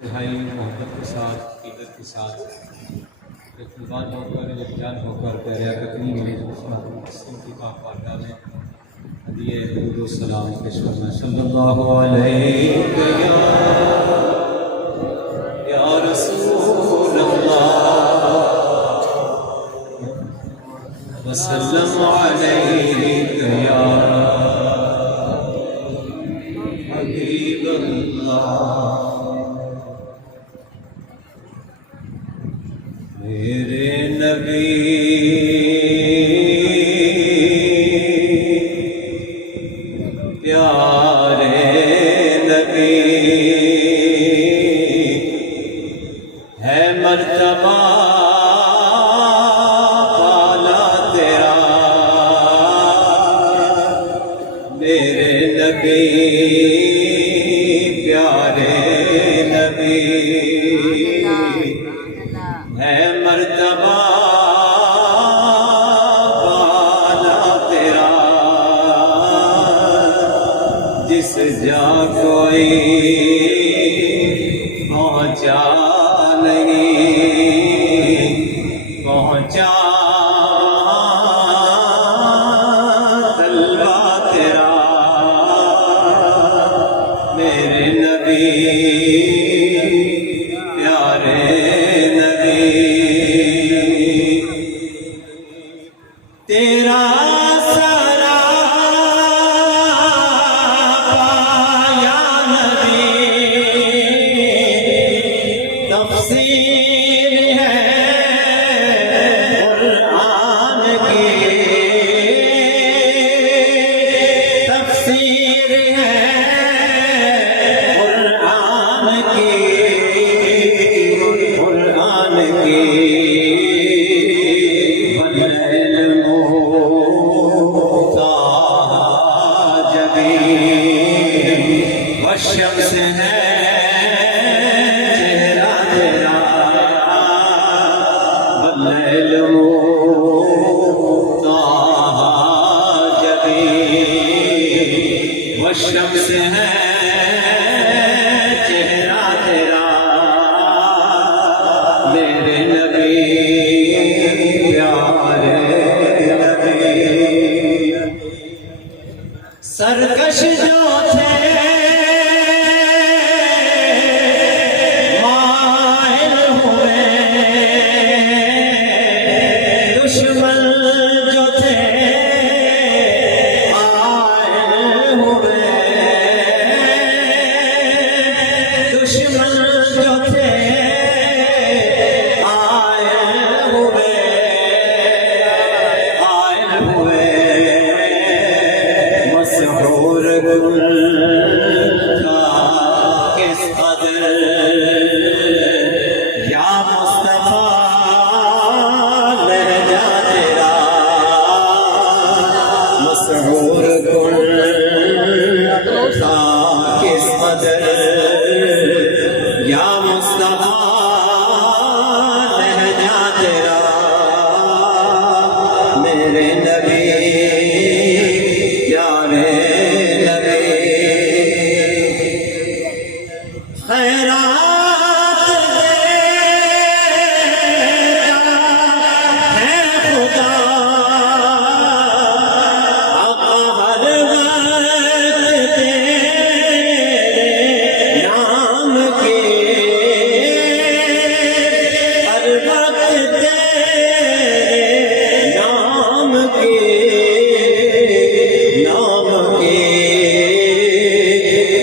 भाई मोहब्बत के साथ इज्जत के साथ एक बात होकर एक जान होकर प्यारे तकरीम की पाकबारगाह में दिए दुरूद सलाम पेश करना सल्लल्लाहु अलैहि या रसूल अल्लाह वसल्लम अलैका या हबीब अल्लाह। मेरे नबी प्यारे नबी है मर्तबा वाला तेरा। मेरे नबी प्यारे नबी है मर्तबा वाला तेरा। जिस जा कोई पहुँचा नहीं पहुँचा तलवा तेरा। मेरे नबी प्यारे तेरा सारा पाया नबी तफसीर है कुरान की। तफसीर है कुरान की कुरान की। शम्स है चेहरा तेरा बल्लैल ताहा जबी। शम्स है चेहरा तेरा। मेरे नबी प्यारे नबी सरकश जो थे दुश्मन जो थे आए हुए। दुश्मन जो थे आए हुए मशहूर गुल का किस कदर या मुस्तफा मशहूर गुल का किस कदर या मुस्तफा लहजा तेरा। मेरे नबी प्यारे नबी खैरात है खुदा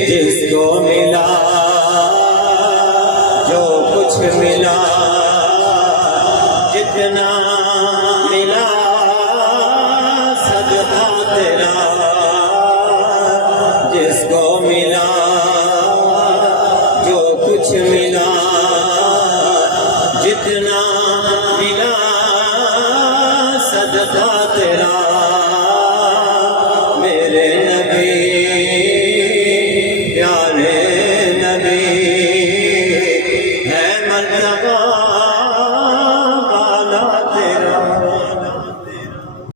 जिसको मिला जो कुछ मिला जितना मिला सदका तेरा।